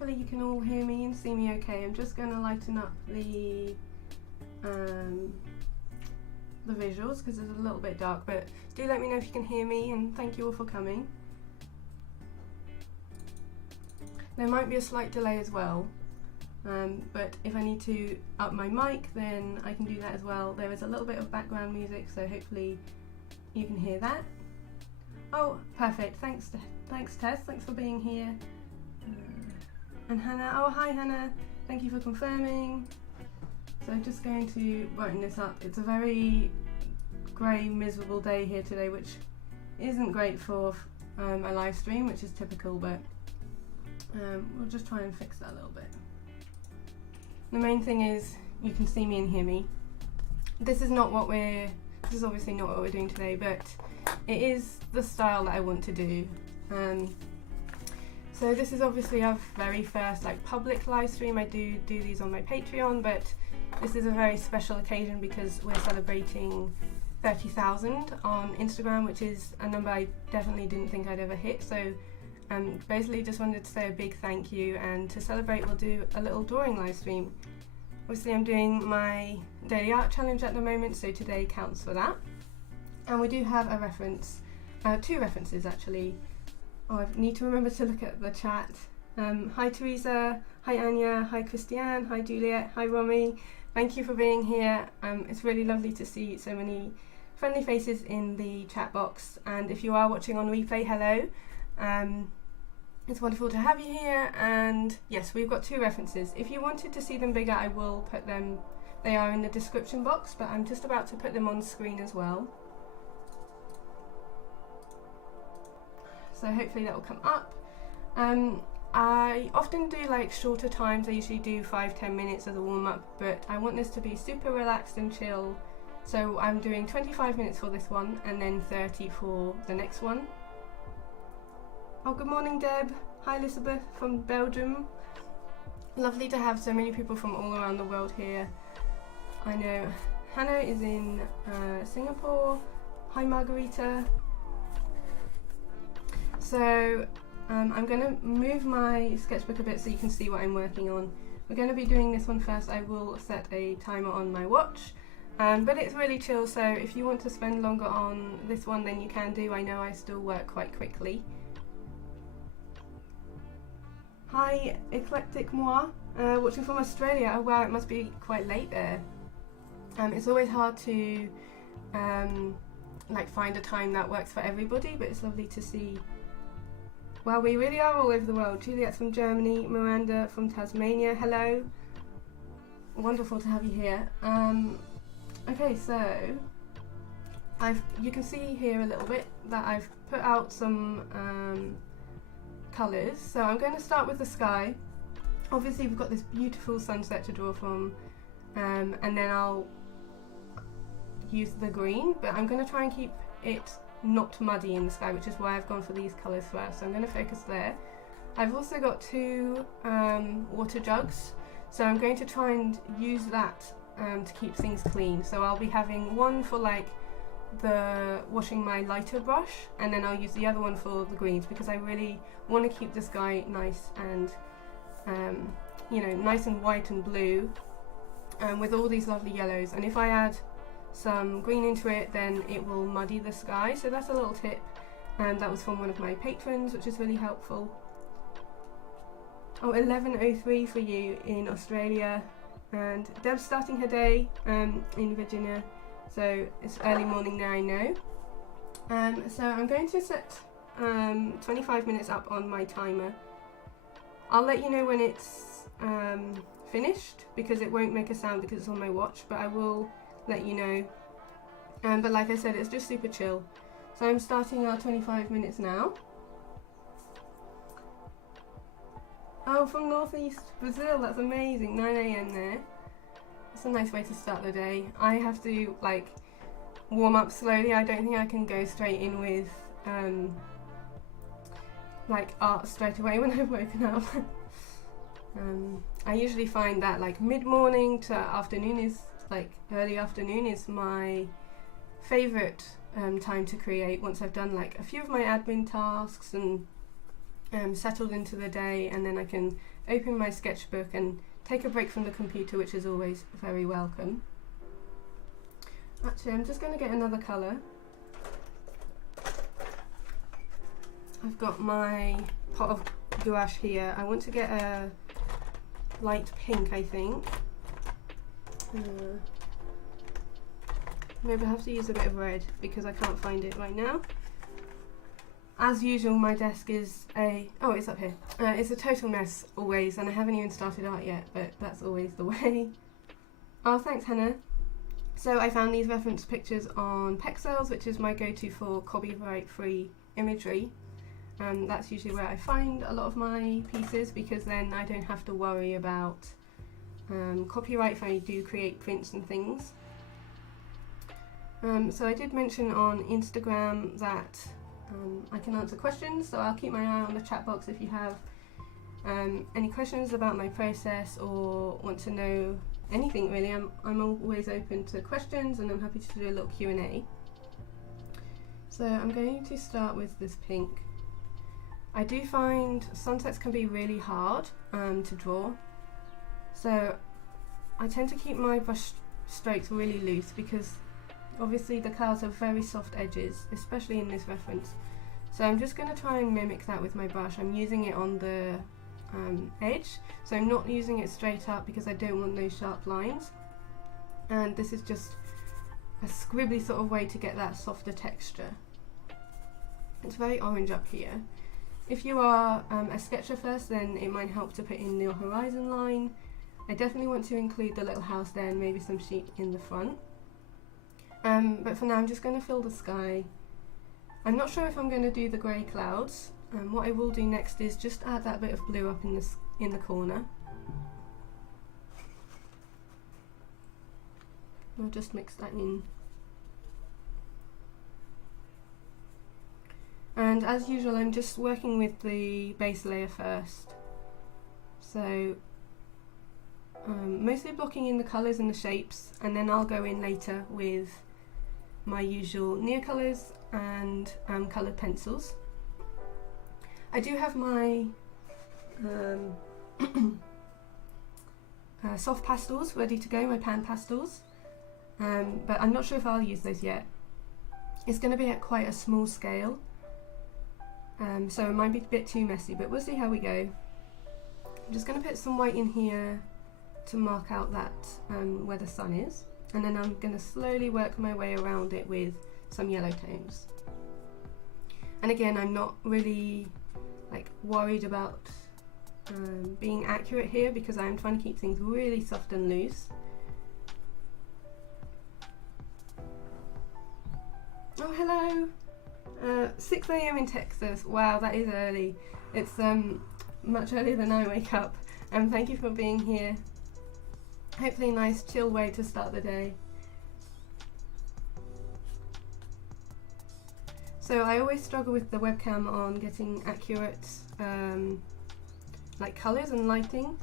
hopefully you can all hear me and see me okay. I'm just going to lighten up the visuals because it's a little bit dark, but do let me know if you can hear me, and thank you all for coming. There might be a slight delay as well, but if I need to up my mic then I can do that as well. There is a little bit of background music, so hopefully you can hear that. Oh, perfect. Thanks Tess, thanks for being here. And Hannah, oh hi Hannah, thank you for confirming. So I'm just going to brighten this up. It's a very grey, miserable day here today, which isn't great for a live stream, which is typical, but we'll just try and fix that a little bit. The main thing is you can see me and hear me. This is obviously not what we're doing today, but it is the style that I want to do. So this is obviously our very first public live stream. I do these on my Patreon, but this is a very special occasion because we're celebrating 30,000 on Instagram, which is a number I definitely didn't think I'd ever hit. So basically just wanted to say a big thank you, and to celebrate we'll do a little drawing live stream. Obviously I'm doing my daily art challenge at the moment, so today counts for that. And we do have a reference, two references actually. Oh, I need to remember to look at the chat. Hi Teresa, hi Anya, hi Christiane, hi Juliet, hi Romy. Thank you for being here. It's really lovely to see so many friendly faces in the chat box, and if you are watching on replay, hello. It's wonderful to have you here, and yes, we've got two references. If you wanted to see them bigger, I will put them, they are in the description box, but I'm just about to put them on screen as well. So hopefully that will come up. I often do shorter times. I usually do 5-10 minutes as a warm-up, but I want this to be super relaxed and chill. So I'm doing 25 minutes for this one and then 30 for the next one. Oh, good morning Deb. Hi Elizabeth from Belgium. Lovely to have so many people from all around the world here. I know Hannah is in Singapore. Hi Margarita. So I'm going to move my sketchbook a bit so you can see what I'm working on. We're going to be doing this one first. I will set a timer on my watch, but it's really chill, so if you want to spend longer on this one then you can do. I know I still work quite quickly. Hi Eclectic Moi, watching from Australia. Oh wow, it must be quite late there. It's always hard to find a time that works for everybody, but it's lovely to see. Wow, we really are all over the world. Juliet's from Germany, Miranda from Tasmania, hello. Wonderful to have you here. Okay, so you can see here a little bit that I've put out some colours. So I'm going to start with the sky. Obviously we've got this beautiful sunset to draw from, and then I'll use the green, but I'm going to try and keep it not muddy in the sky, which is why I've gone for these colours first. So I'm going to focus there. I've also got two water jugs, so I'm going to try and use that to keep things clean. So I'll be having one for the washing my lighter brush, and then I'll use the other one for the greens, because I really want to keep the sky nice and nice and white and blue, with all these lovely yellows. And if I add some green into it, then it will muddy the sky. So that's a little tip, and that was from one of my patrons, which is really helpful. Oh, 11:03 for you in Australia, and Deb's starting her day in Virginia, so it's early morning there, I know. So I'm going to set 25 minutes up on my timer. I'll let you know when it's finished, because it won't make a sound because it's on my watch, but I will let you know. But like I said, it's just super chill. So I'm starting our 25 minutes now. Oh, from northeast Brazil, that's amazing. 9 AM there. It's a nice way to start the day. I have to warm up slowly. I don't think I can go straight in with art straight away when I've woken up. I usually find that mid-morning to afternoon is early afternoon is my favourite time to create, once I've done a few of my admin tasks and settled into the day, and then I can open my sketchbook and take a break from the computer, which is always very welcome. Actually, I'm just going to get another colour. I've got my pot of gouache here. I want to get a light pink, I think. Maybe I have to use a bit of red because I can't find it right now. As usual, my desk is oh, it's up here. It's a total mess always, and I haven't even started art yet, but that's always the way. Oh, thanks, Hannah. So I found these reference pictures on Pexels, which is my go-to for copyright-free imagery. That's usually where I find a lot of my pieces, because then I don't have to worry about copyright if I do create prints and things. So I did mention on Instagram that I can answer questions, so I'll keep my eye on the chat box if you have any questions about my process or want to know anything really. I'm always open to questions, and I'm happy to do a little Q&A. So I'm going to start with this pink. I do find sunsets can be really hard to draw, so I tend to keep my brush strokes really loose, because obviously the clouds have very soft edges, especially in this reference. So I'm just going to try and mimic that with my brush. I'm using it on the edge, so I'm not using it straight up because I don't want those sharp lines. And this is just a scribbly sort of way to get that softer texture. It's very orange up here. If you are a sketcher first, then it might help to put in your horizon line. I definitely want to include the little house there and maybe some sheep in the front. But for now I'm just going to fill the sky. I'm not sure if I'm going to do the grey clouds. What I will do next is just add that bit of blue up in the corner. I'll just mix that in. And as usual, I'm just working with the base layer first. So mostly blocking in the colours and the shapes, and then I'll go in later with my usual Neocolours and coloured pencils. I do have my soft pastels ready to go, my pan pastels, but I'm not sure if I'll use those yet. It's going to be at quite a small scale, so it might be a bit too messy, but we'll see how we go. I'm just going to put some white in here to mark out that where the sun is, and then I'm going to slowly work my way around it with some yellow tones. And again, I'm not really worried about being accurate here, because I'm trying to keep things really soft and loose. Oh, hello! 6 AM in Texas. Wow, that is early. It's much earlier than I wake up. And thank you for being here. Hopefully a nice chill way to start the day. So I always struggle with the webcam on getting accurate colours and lighting.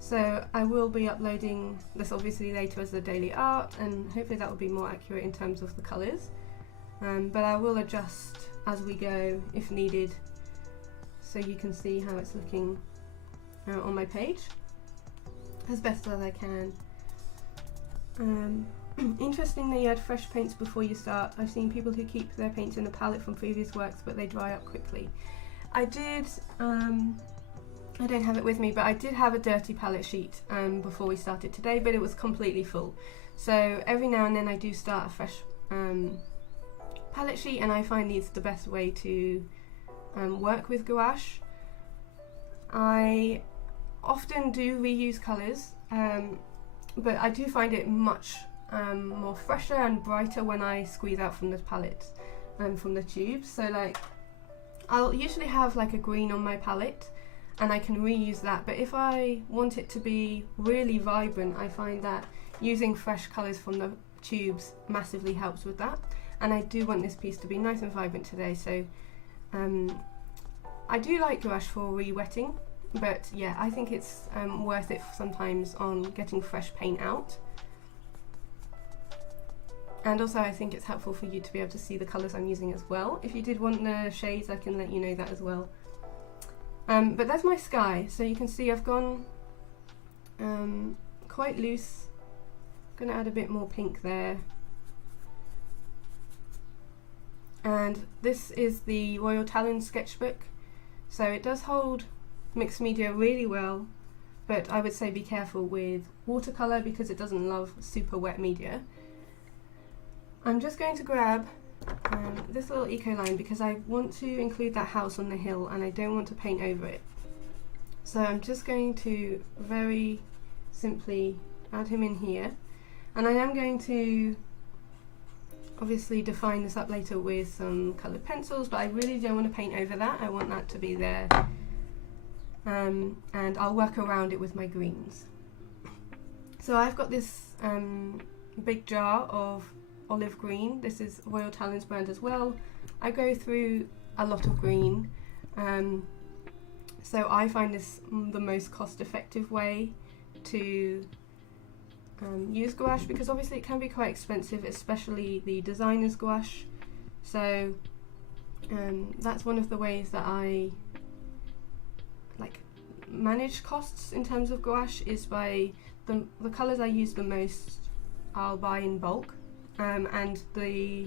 So I will be uploading this obviously later as the daily art, and hopefully that will be more accurate in terms of the colours. But I will adjust as we go if needed, so you can see how it's looking on my page as best as I can. Interesting that you add fresh paints before you start. I've seen people who keep their paints in a palette from previous works, but they dry up quickly. I did, I don't have it with me, but I did have a dirty palette sheet before we started today, but it was completely full. So every now and then I do start a fresh palette sheet, and I find these the best way to work with gouache. I often do reuse colours, but I do find it much more fresher and brighter when I squeeze out from the palette from the tubes. So I'll usually have a green on my palette, and I can reuse that, but if I want it to be really vibrant, I find that using fresh colours from the tubes massively helps with that. And I do want this piece to be nice and vibrant today, so I do like gouache for re-wetting, but yeah, I think it's worth it sometimes on getting fresh paint out. And also I think it's helpful for you to be able to see the colours I'm using as well. If you did want the shades, I can let you know that as well. But that's my sky, so you can see I've gone quite loose. I'm going to add a bit more pink there. And this is the Royal Talon sketchbook, so it does hold mixed media really well, but I would say be careful with watercolour because it doesn't love super wet media. I'm just going to grab this little eco line because I want to include that house on the hill and I don't want to paint over it. So I'm just going to very simply add him in here, and I am going to obviously define this up later with some coloured pencils, but I really don't want to paint over that. I want that to be there, and I'll work around it with my greens. So I've got this big jar of olive green. This is Royal Talon's brand as well. I go through a lot of green, so I find this the most cost-effective way to use gouache, because obviously it can be quite expensive, especially the designer's gouache. So that's one of the ways that I like manage costs in terms of gouache, is by the colours I use the most I'll buy in bulk, and the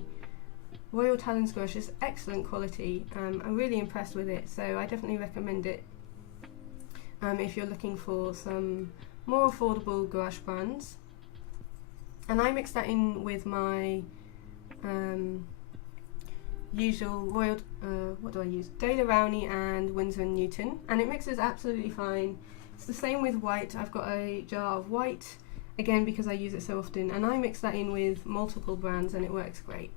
Royal Talon's gouache is excellent quality. I'm really impressed with it, so I definitely recommend it if you're looking for some more affordable gouache brands. And I mix that in with my usual Royal, what do I use? Daler Rowney and Winsor & Newton, and it mixes absolutely fine. It's the same with white. I've got a jar of white, again because I use it so often, and I mix that in with multiple brands and it works great.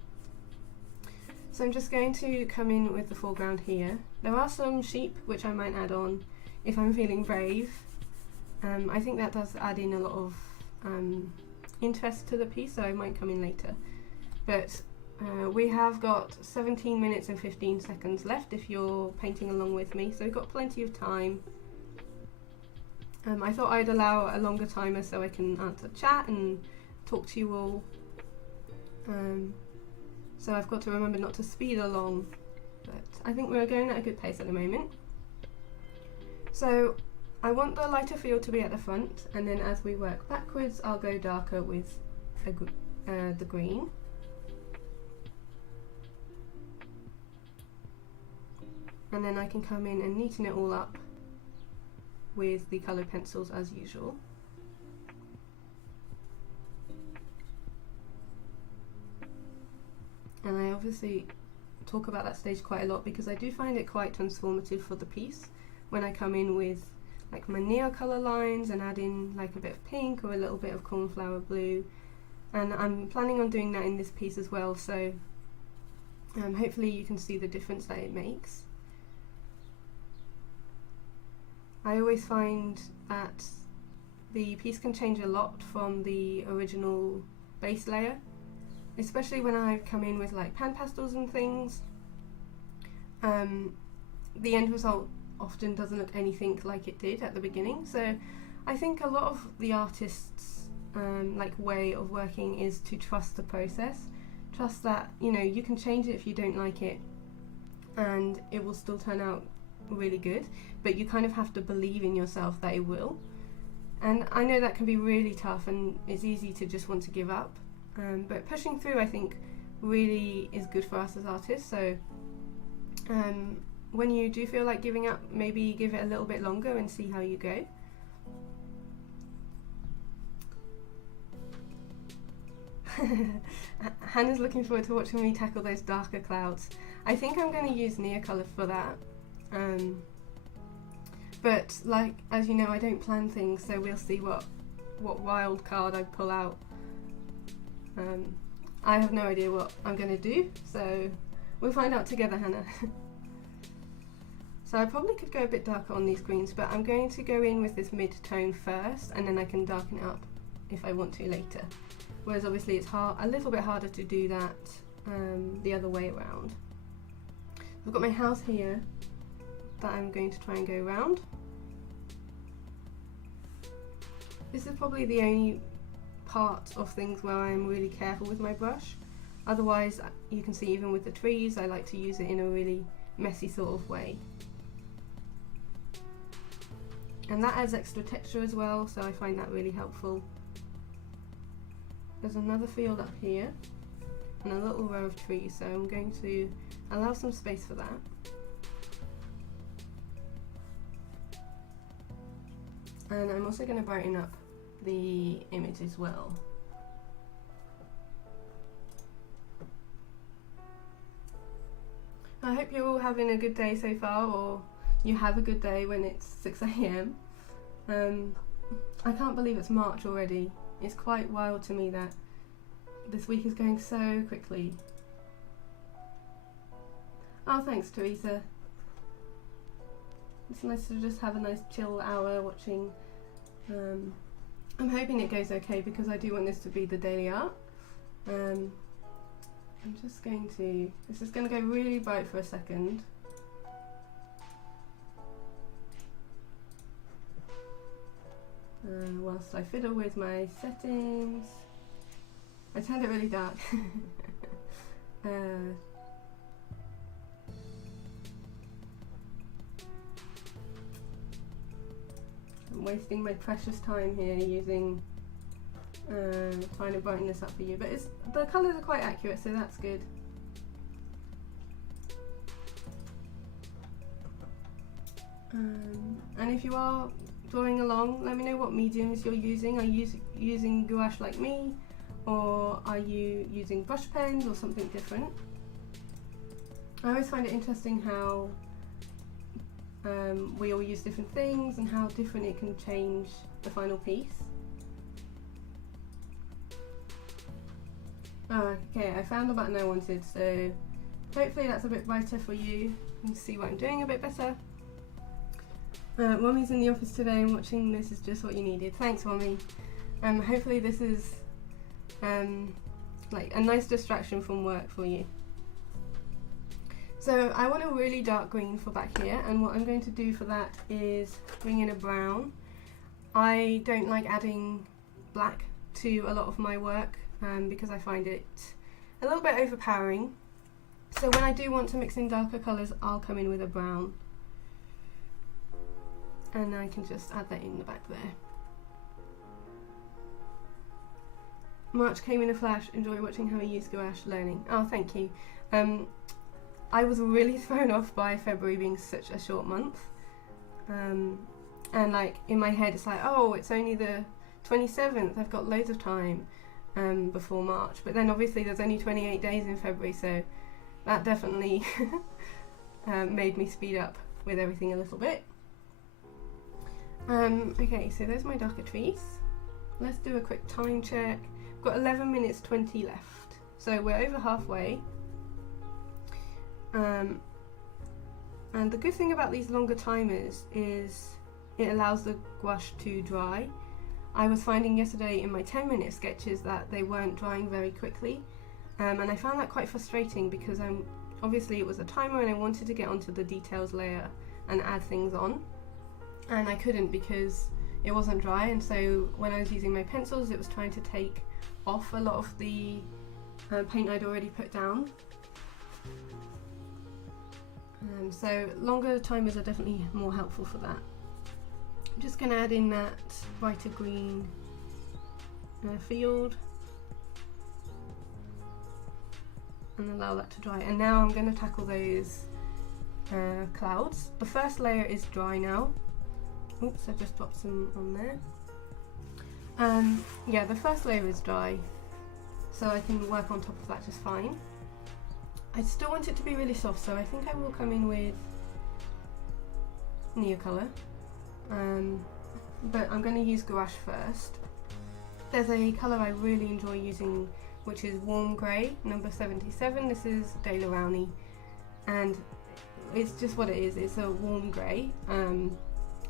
So I'm just going to come in with the foreground here. There are some sheep which I might add on if I'm feeling brave. I think that does add in a lot of interest to the piece, so I might come in later. But we have got 17 minutes and 15 seconds left if you're painting along with me, so we've got plenty of time. I thought I'd allow a longer timer so I can answer chat and talk to you all. So I've got to remember not to speed along, but I think we're going at a good pace at the moment. So I want the lighter field to be at the front, and then as we work backwards I'll go darker with the green. And then I can come in and neaten it all up with the coloured pencils as usual. And I obviously talk about that stage quite a lot because I do find it quite transformative for the piece when I come in with like my neo colour lines and add in like a bit of pink or a little bit of cornflower blue, and I'm planning on doing that in this piece as well, so hopefully you can see the difference that it makes. I always find that the piece can change a lot from the original base layer, especially when I come in with like pan pastels and things. The end result often doesn't look anything like it did at the beginning, so I think a lot of the artists' like way of working is to trust the process, trust that, you know, you can change it if you don't like it and it will still turn out really good, but you kind of have to believe in yourself that it will. And I know that can be really tough and it's easy to just want to give up, but pushing through I think really is good for us as artists. So when you do feel like giving up, maybe give it a little bit longer and see how you go. Hannah's looking forward to watching me tackle those darker clouds. I think I'm going to use Neocolor for that. But like, as you know, I don't plan things, so we'll see what wild card I pull out. I have no idea what I'm going to do, so we'll find out together, Hannah. So I probably could go a bit darker on these greens, but I'm going to go in with this mid-tone first, and then I can darken it up if I want to later. Whereas obviously it's a little bit harder to do that the other way around. I've got my house here that I'm going to try and go around. This is probably the only part of things where I'm really careful with my brush. Otherwise, you can see even with the trees, I like to use it in a really messy sort of way. and that adds extra texture as well, so I find that really helpful. There's another field up here and a little row of trees, so I'm going to allow some space for that. And I'm also going to brighten up the image as well. I hope you're all having a good day so far, or you have a good day when it's 6 AM. I can't believe it's March already. It's quite wild to me that this week is going so quickly. Oh, thanks, Teresa. It's nice to just have a nice chill hour watching. I'm hoping it goes okay because I do want this to be the daily art. I'm just going to, this is going to go really bright for a second. Whilst I fiddle with my settings. I turned it really dark. I'm wasting my precious time here using trying to brighten this up for you, but the colours are quite accurate, so that's good. And if you are drawing along, let me know what mediums you're using. Are you using gouache like me, or are you using brush pens or something different? I always find it interesting how we all use different things and how different it can change the final piece. Oh, okay, I found the button I wanted, so hopefully that's a bit brighter for you. You can see what I'm doing a bit better. Mommy's in the office today and watching this is just what you needed. Thanks, Mommy. Hopefully this is like a nice distraction from work for you. So I want a really dark green for back here, and what I'm going to do for that is bring in a brown. I don't like adding black to a lot of my work because I find it a little bit overpowering. So when I do want to mix in darker colours, I'll come in with a brown. And I can just add that in the back there. March came in a flash. Enjoy watching how you use gouache learning. Oh, thank you. I was really thrown off by February being such a short month. And like in my head it's like, oh, it's only the 27th, I've got loads of time before March. But then obviously there's only 28 days in February, so that definitely made me speed up with everything a little bit. Okay, so there's my darker trees. Let's do a quick time check. We've got 11 minutes 20 left, so we're over halfway. And the good thing about these longer timers is it allows the gouache to dry. I was finding yesterday in my 10-minute sketches that they weren't drying very quickly, and I found that quite frustrating because obviously it was a timer and I wanted to get onto the details layer and add things on, and I couldn't because it wasn't dry. And so when I was using my pencils, it was trying to take off a lot of the paint I'd already put down. So longer timers are definitely more helpful for that. I'm just going to add in that brighter green field and allow that to dry. And now I'm going to tackle those clouds. The first layer is dry now. Oops, I just dropped some on there. Yeah, the first layer is dry, so I can work on top of that just fine. I still want it to be really soft, so I think I will come in with Neocolor. But I'm going to use gouache first. There's a colour I really enjoy using, which is warm grey, number 77. This is De La Rowney, and it's just what it is. It's a warm grey, and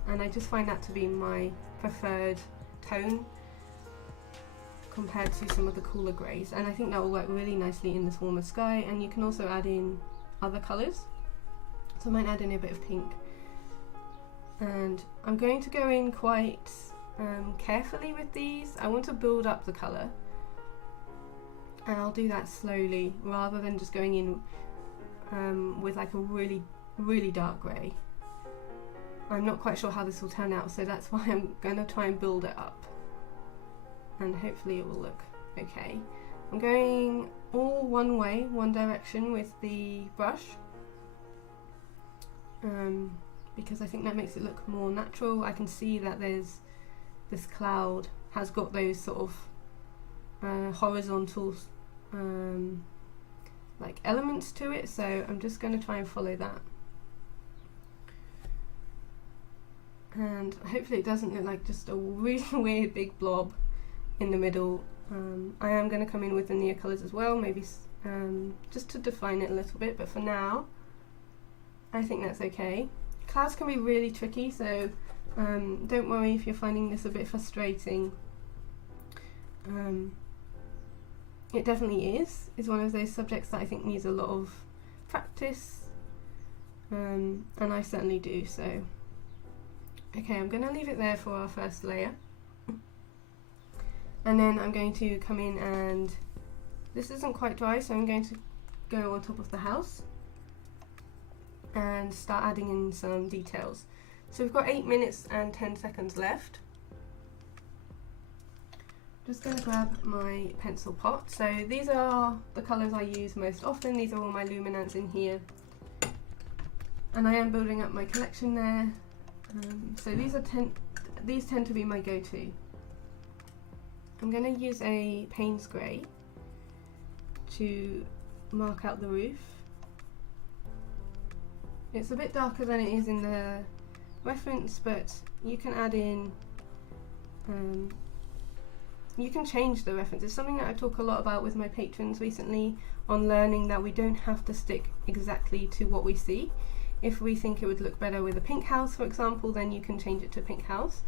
I just find that to be my preferred tone compared to some of the cooler greys, and I think that will work really nicely in this warmer sky. And you can also add in other colours, so I might add in a bit of pink. And I'm going to go in quite carefully with these. I want to build up the colour, and I'll do that slowly rather than just going in with like a really dark grey. I'm not quite sure how this will turn out, so that's why I'm going to try and build it up, and hopefully it will look okay. I'm going all one way, one direction with the brush, because I think that makes it look more natural. I can see that there's this cloud has got those sort of horizontal like elements to it, so I'm just going to try and follow that. And hopefully it doesn't look like just a really weird big blob in the middle. I am going to come in with the Neo colours as well, maybe just to define it a little bit, but for now I think that's okay. Clouds can be really tricky, so don't worry if you're finding this a bit frustrating. It definitely is. It's one of those subjects that I think needs a lot of practice, and I certainly do, so. Okay, I'm going to leave it there for our first layer. And then I'm going to come in, and this isn't quite dry, so I'm going to go on top of the house and start adding in some details. So we've got 8 minutes and 10 seconds left. Just going to grab my pencil pot. So these are the colours I use most often. These are all my luminants in here. And I am building up my collection there. So these tend to be my go-to. I'm going to use a Payne's Grey to mark out the roof. It's a bit darker than it is in the reference, but you can add in, you can change the reference. It's something that I talk a lot about with my patrons recently, on learning that we don't have to stick exactly to what we see. If we think it would look better with a pink house, for example, then you can change it to a pink house.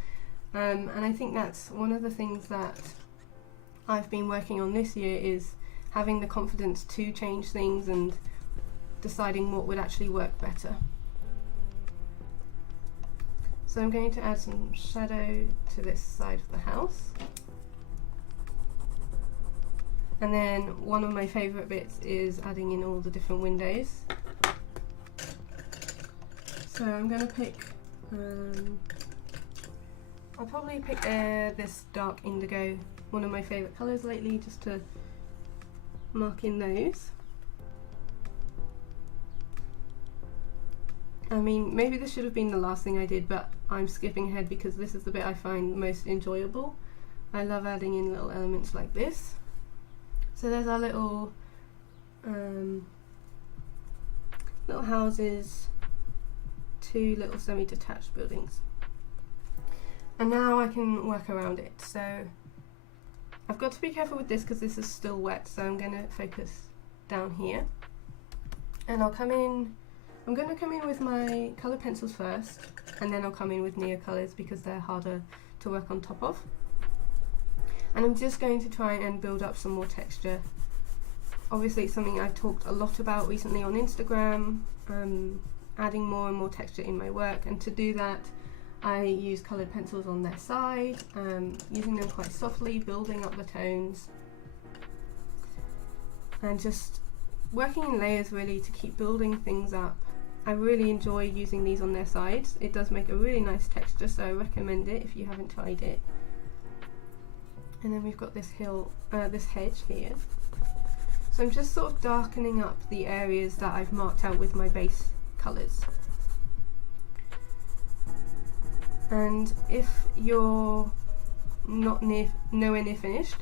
And I think that's one of the things that I've been working on this year, is having the confidence to change things and deciding what would actually work better. So I'm going to add some shadow to this side of the house. And then one of my favourite bits is adding in all the different windows. So I'm going to pick, I'll probably pick this dark indigo, one of my favourite colours lately, just to mark in those. I mean, maybe this should have been the last thing I did, but I'm skipping ahead because this is the bit I find most enjoyable. I love adding in little elements like this. So there's our little houses, 2 little semi-detached buildings. And now I can work around it. So I've got to be careful with this because this is still wet, so I'm going to focus down here. And I'm going to come in with my colour pencils first, and then I'll come in with Neo colours because they're harder to work on top of. And I'm just going to try and build up some more texture. Obviously it's something I've talked a lot about recently on Instagram, adding more and more texture in my work, and to do that I use coloured pencils on their side, using them quite softly, building up the tones, and just working in layers really to keep building things up. I really enjoy using these on their sides. It does make a really nice texture, so I recommend it if you haven't tried it. And then we've got this hedge here. So I'm just sort of darkening up the areas that I've marked out with my base colours. And if you're not nowhere near finished,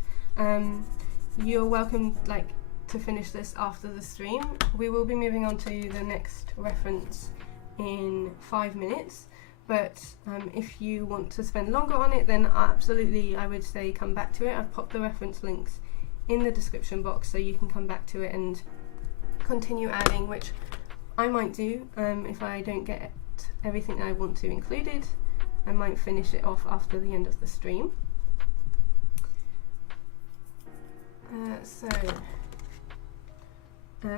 you're welcome to finish this after the stream. We will be moving on to the next reference in 5 minutes, but if you want to spend longer on it, then absolutely I would say come back to it. I've popped the reference links in the description box so you can come back to it and continue adding, which I might do if I don't get everything I want to included. I might finish it off after the end of the stream.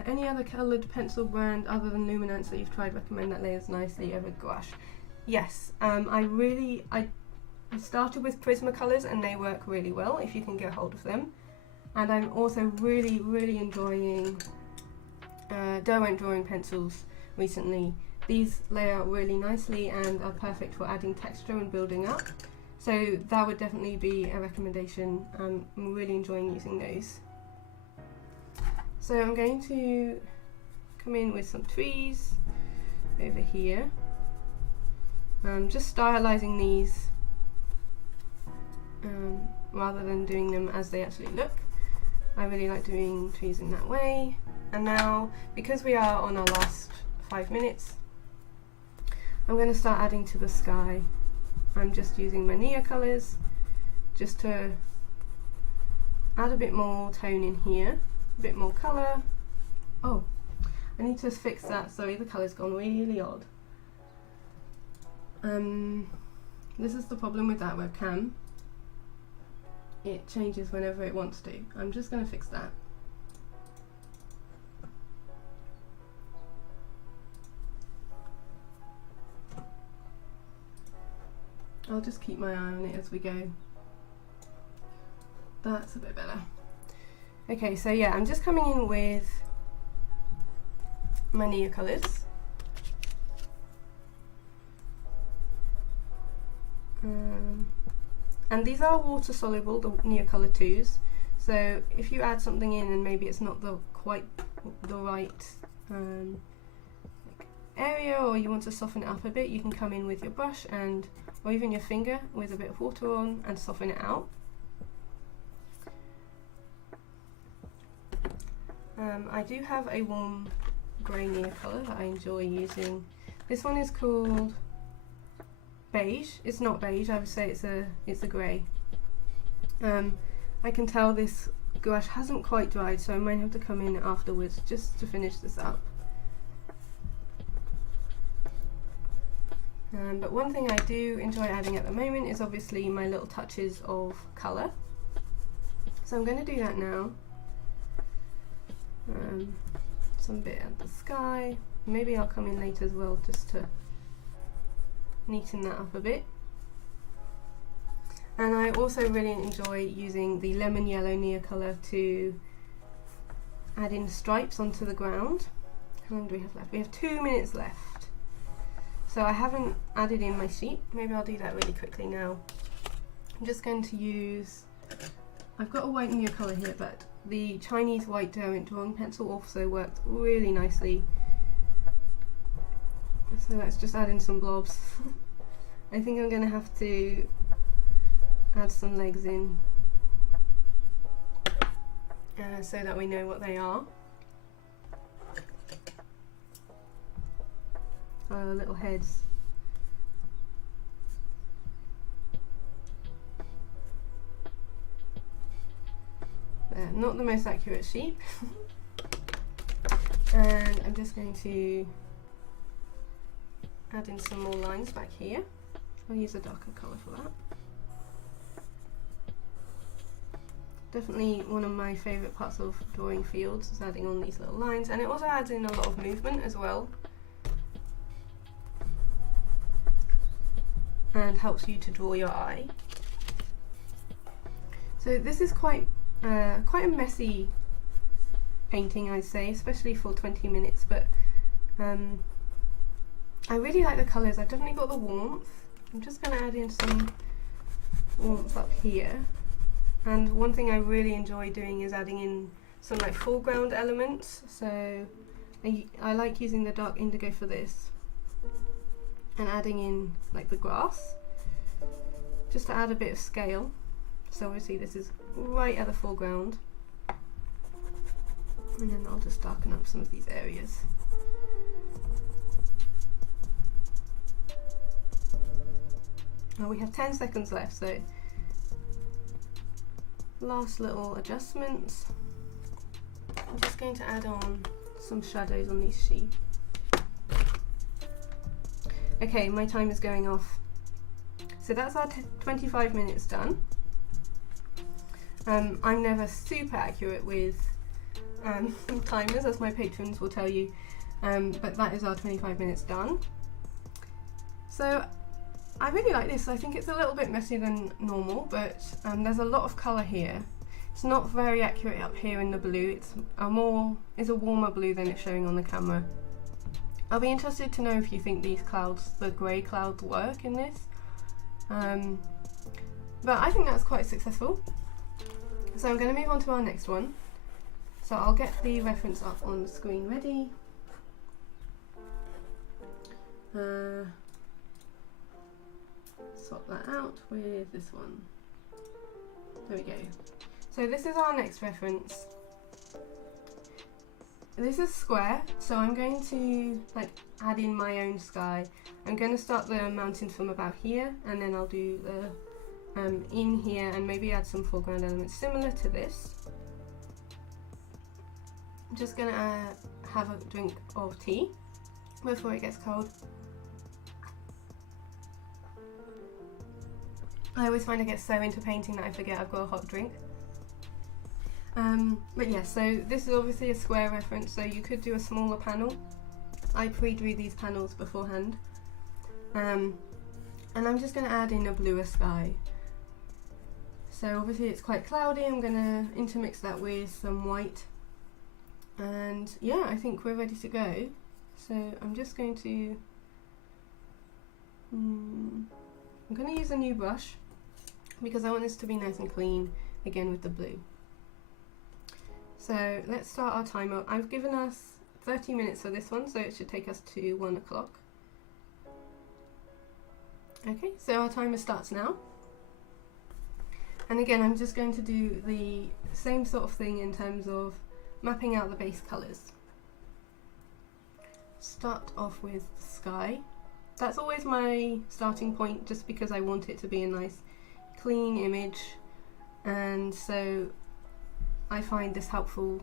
Any other coloured pencil brand other than Luminance that you've tried recommend that layers nicely over gouache? Yes, I started with Prismacolors and they work really well if you can get hold of them. And I'm also really enjoying Derwent drawing pencils recently. these lay out really nicely and are perfect for adding texture and building up. So that would definitely be a recommendation. I'm really enjoying using those. So I'm going to come in with some trees over here. Just stylizing these rather than doing them as they actually look. I really like doing trees in that way. And now, because we are on our last 5 minutes, I'm going to start adding to the sky. I'm just using my Neo colours just to add a bit more tone in here, a bit more colour. Oh, I need to fix that, sorry, the colour's gone really odd. This is the problem with that webcam. It changes whenever it wants to. I'm just going to fix that. I'll just keep my eye on it as we go. That's a bit better. Okay, so yeah, I'm just coming in with my Neo colours. And these are water soluble, the Neo Colour 2s. So if you add something in and maybe it's not quite the right area, or you want to soften it up a bit, you can come in with your brush and, or even your finger with a bit of water on, and soften it out. I do have a warm grey Neo colour that I enjoy using. This one is called beige. It's not beige, I would say it's a grey. I can tell this gouache hasn't quite dried, so I might have to come in afterwards just to finish this up. But one thing I do enjoy adding at the moment is obviously my little touches of colour. So I'm going to do that now. Some bit at the sky. Maybe I'll come in later as well just to neaten that up a bit. And I also really enjoy using the lemon yellow Neo colour to add in stripes onto the ground. How long do we have left? We have 2 minutes left. So I haven't added in my sheep. Maybe I'll do that really quickly now. I'm just going to use, I've got a white Neo colour here, but the Chinese white drawing pencil also worked really nicely. So let's just add in some blobs. I think I'm going to have to add some legs in so that we know what they are. Little heads. Not the most accurate sheep. And I'm just going to add in some more lines back here. I'll use a darker colour for that. Definitely one of my favourite parts of drawing fields is adding on these little lines, and it also adds in a lot of movement as well, and helps you to draw your eye. So this is quite a messy painting, I'd say, especially for 20 minutes, but I really like the colours. I've definitely got the warmth. I'm just going to add in some warmth up here. And one thing I really enjoy doing is adding in some like foreground elements. So I like using the dark indigo for this, and adding in like the grass, just to add a bit of scale. So obviously this is right at the foreground, and then I'll just darken up some of these areas. Now we have 10 seconds left, so last little adjustments. I'm just going to add on some shadows on these sheep. Okay, my time is going off. So that's our 25 minutes done. I'm never super accurate with timers, as my patrons will tell you, but that is our 25 minutes done. So I really like this. I think it's a little bit messier than normal, but there's a lot of colour here. It's not very accurate up here in the blue. It's a warmer blue than it's showing on the camera. I'll be interested to know if you think these clouds, the grey clouds, work in this. But I think that's quite successful. So I'm going to move on to our next one. So I'll get the reference up on the screen ready. Swap that out with this one. There we go. So this is our next reference. This is square, so I'm going to like add in my own sky. I'm going to start the mountains from about here, and then I'll do the in here and maybe add some foreground elements similar to this. I'm just going to have a drink of tea before it gets cold. I always find I get so into painting that I forget I've got a hot drink. But yeah, so this is obviously a square reference, so you could do a smaller panel. I pre-drew these panels beforehand. And I'm just going to add in a bluer sky. So obviously it's quite cloudy, I'm going to intermix that with some white. And yeah, I think we're ready to go. So I'm just going to... I'm going to use a new brush because I want this to be nice and clean, again with the blue. So let's start our timer. I've given us 30 minutes for this one, so it should take us to 1 o'clock. Okay, so our timer starts now. And again, I'm just going to do the same sort of thing in terms of mapping out the base colours. Start off with sky. That's always my starting point, just because I want it to be a nice clean image, and so I find this helpful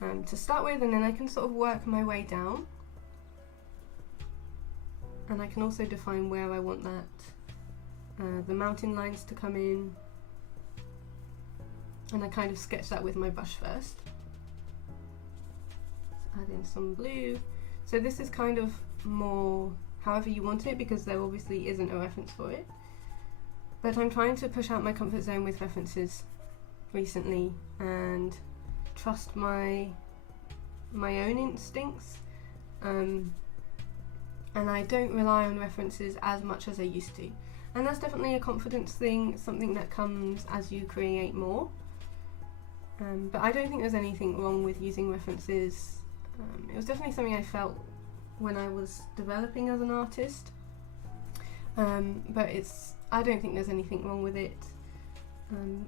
to start with, and then I can sort of work my way down, and I can also define where I want that the mountain lines to come in, and I kind of sketch that with my brush first. Let's add in some blue. So this is kind of more however you want it, because there obviously isn't a reference for it. But I'm trying to push out my comfort zone with references recently and trust my own instincts. And I don't rely on references as much as I used to. And that's definitely a confidence thing, something that comes as you create more. But I don't think there's anything wrong with using references. It was definitely something I felt when I was developing as an artist, but I don't think there's anything wrong with it.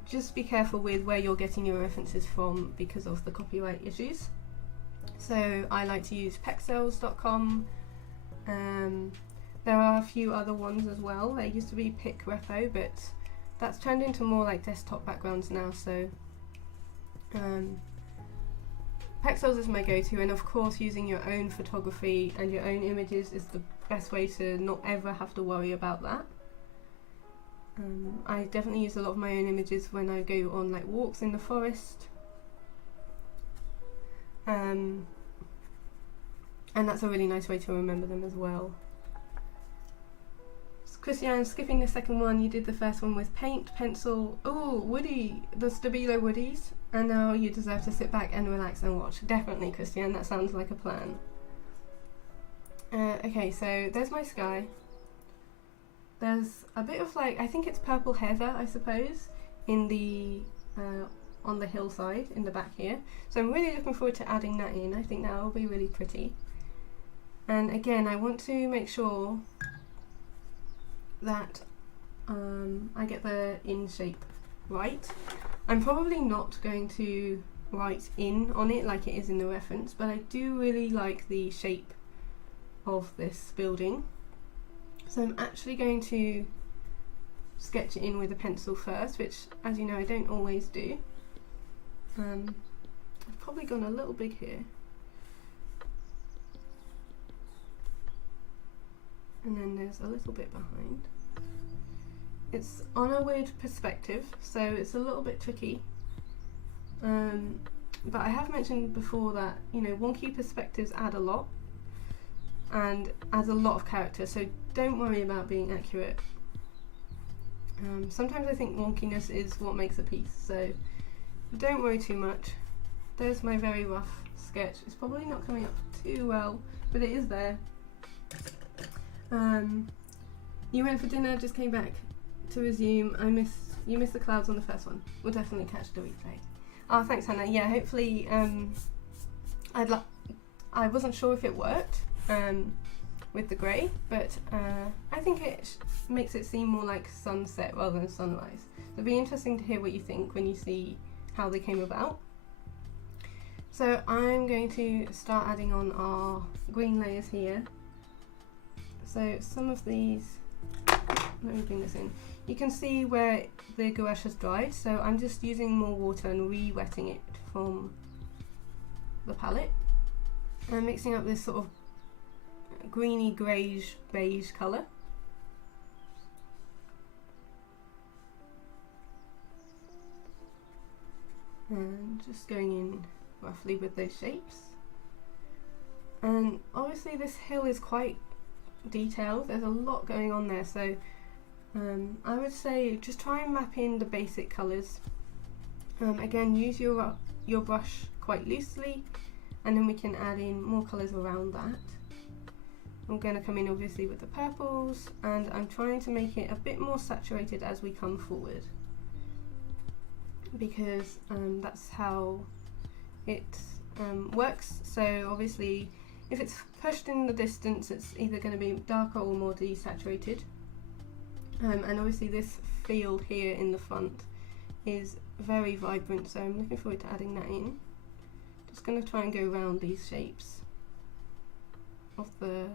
Just be careful with where you're getting your references from because of the copyright issues. So I like to use pexels.com. There are a few other ones as well. There used to be PicRepo, but that's turned into more like desktop backgrounds now, so Pexels is my go-to, and of course using your own photography and your own images is the best way to not ever have to worry about that. I definitely use a lot of my own images when I go on like walks in the forest, and that's a really nice way to remember them as well. So Christian, skipping the second one, you did the first one with paint, pencil, oh woody, the Stabilo woodies, and now you deserve to sit back and relax and watch. Definitely, Christian, that sounds like a plan. Okay, so there's my sky. There's a bit of like, I think it's purple heather, I suppose, in the on the hillside in the back here. So I'm really looking forward to adding that in. I think that will be really pretty. And again, I want to make sure that I get the in shape right. I'm probably not going to write in on it like it is in the reference, but I do really like the shape of this building. So I'm actually going to sketch it in with a pencil first, which, as you know, I don't always do. I've probably gone a little big here. And then there's a little bit behind. It's on a weird perspective, so it's a little bit tricky. But I have mentioned before that, you know, wonky perspectives add a lot and adds a lot of character, so don't worry about being accurate. Sometimes I think wonkiness is what makes a piece, so don't worry too much. there's my very rough sketch. It's probably not coming up too well, but it is there. You went for dinner, just came back to resume. You missed the clouds on the first one. We'll definitely catch the replay. Oh, thanks, Hannah. Yeah, hopefully. I wasn't sure if it worked with the grey, but I think it makes it seem more like sunset rather than sunrise. It'll be interesting to hear what you think when you see how they came about. So I'm going to start adding on our green layers here. So some of these, let me bring this in. You can see where the gouache has dried, so I'm just using more water and re-wetting it from the palette. I'm mixing up this sort of greeny greyish beige colour. And just going in roughly with those shapes. And obviously this hill is quite detailed, there's a lot going on there, so I would say just try and map in the basic colours. Again, use your brush quite loosely, and then we can add in more colours around that. I'm going to come in obviously with the purples, and I'm trying to make it a bit more saturated as we come forward, because that's how it works. So obviously if it's pushed in the distance, it's either going to be darker or more desaturated. And obviously this field here in the front is very vibrant, so I'm looking forward to adding that in. Just going to try and go around these shapes of the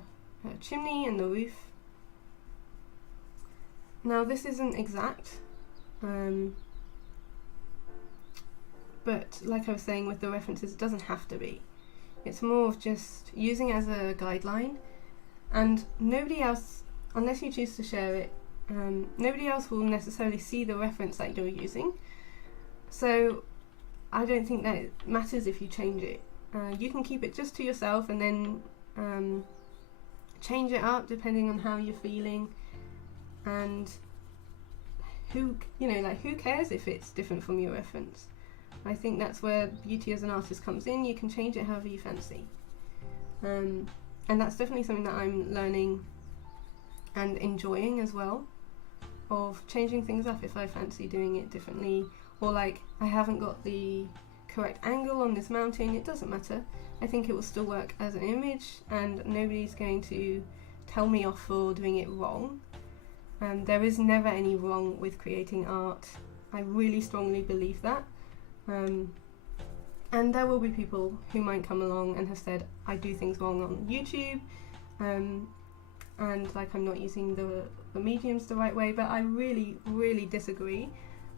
chimney and the roof. Now this isn't exact, but like I was saying with the references, it doesn't have to be. It's more of just using it as a guideline, and nobody else, unless you choose to share it, nobody else will necessarily see the reference that you're using. So I don't think that it matters if you change it. You can keep it just to yourself and then change it up depending on how you're feeling, and who cares if it's different from your reference. I think that's where beauty as an artist comes in. You can change it however you fancy, and that's definitely something that I'm learning and enjoying as well, of changing things up if I fancy doing it differently, or like I haven't got the correct angle on this mountain. It doesn't matter. I think it will still work as an image, and nobody's going to tell me off for doing it wrong. There is never any wrong with creating art. I really strongly believe that. And there will be people who might come along and have said I do things wrong on YouTube, and like I'm not using the mediums the right way, but I really disagree.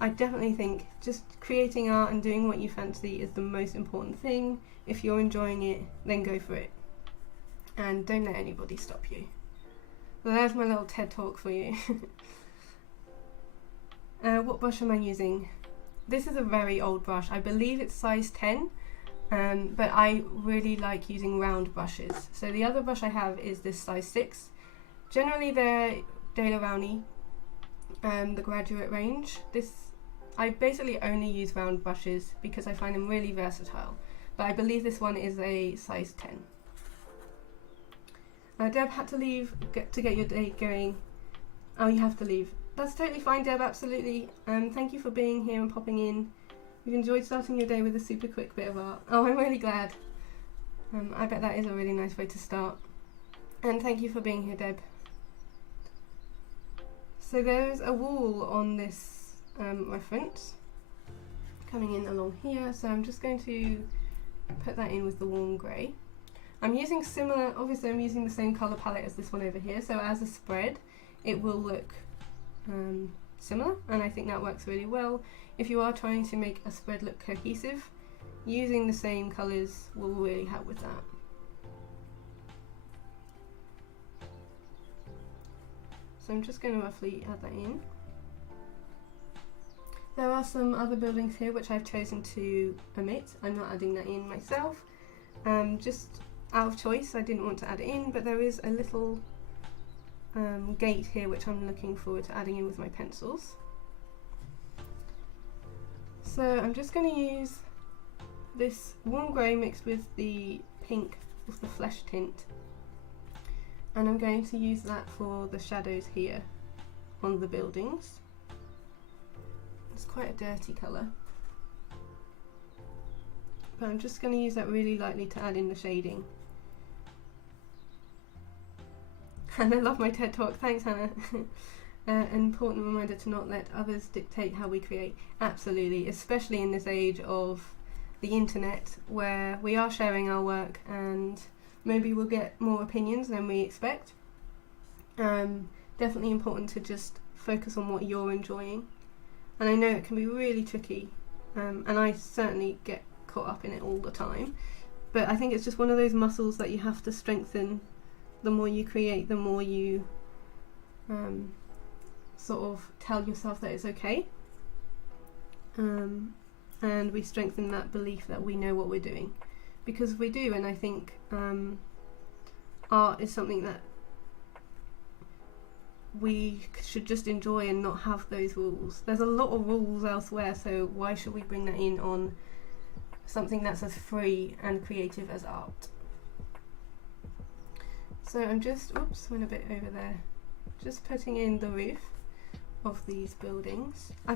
I definitely think just creating art and doing what you fancy is the most important thing. If you're enjoying it, then go for it, and don't let anybody stop you. So there's my little TED talk for you. What brush am I using? This is a very old brush. I believe it's size 10, but I really like using round brushes. So the other brush I have is this size 6. Generally they're De La Rowney, the graduate range. I basically only use round brushes because I find them really versatile, but I believe this one is a size 10. Deb had to leave to get your day going. Oh, you have to leave. That's totally fine, Deb, absolutely. Thank you for being here and popping in. You've enjoyed starting your day with a super quick bit of art. Oh, I'm really glad. I bet that is a really nice way to start. And thank you for being here, Deb. So there's a wall on this reference coming in along here, so I'm just going to put that in with the warm grey. I'm using similar, obviously I'm using the same colour palette as this one over here, so as a spread it will look similar, and I think that works really well. If you are trying to make a spread look cohesive, using the same colours will really help with that. So I'm just going to roughly add that in. There are some other buildings here which I've chosen to omit. I'm not adding that in myself, just out of choice. I didn't want to add it in, but there is a little gate here which I'm looking forward to adding in with my pencils. So I'm just going to use this warm grey mixed with the pink of the flesh tint, and I'm going to use that for the shadows here on the buildings. It's quite a dirty colour, but I'm just going to use that really lightly to add in the shading. And I love my TED Talk, thanks Hannah. An important reminder to not let others dictate how we create. Absolutely, especially in this age of the internet where we are sharing our work and maybe we'll get more opinions than we expect. Definitely important to just focus on what you're enjoying. And I know it can be really tricky, and I certainly get caught up in it all the time, but I think it's just one of those muscles that you have to strengthen. The more you create, the more you sort of tell yourself that it's okay, and we strengthen that belief that we know what we're doing, because we do. And I think art is something that we should just enjoy and not have those rules. There's a lot of rules elsewhere, so why should we bring that in on something that's as free and creative as art? So I'm just, oops, went a bit over there, just putting in the roof of these buildings. I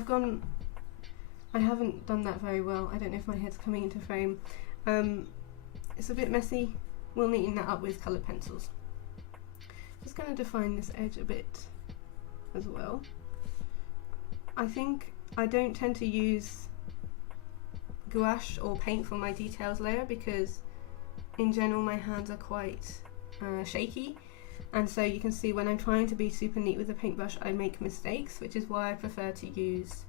haven't done that very well. I don't know if my head's coming into frame. It's a bit messy. We'll neaten that up with coloured pencils. Just going to define this edge a bit as well. I think I don't tend to use gouache or paint for my details layer because in general my hands are quite shaky, and so you can see when I'm trying to be super neat with a paintbrush I make mistakes, which is why I prefer to use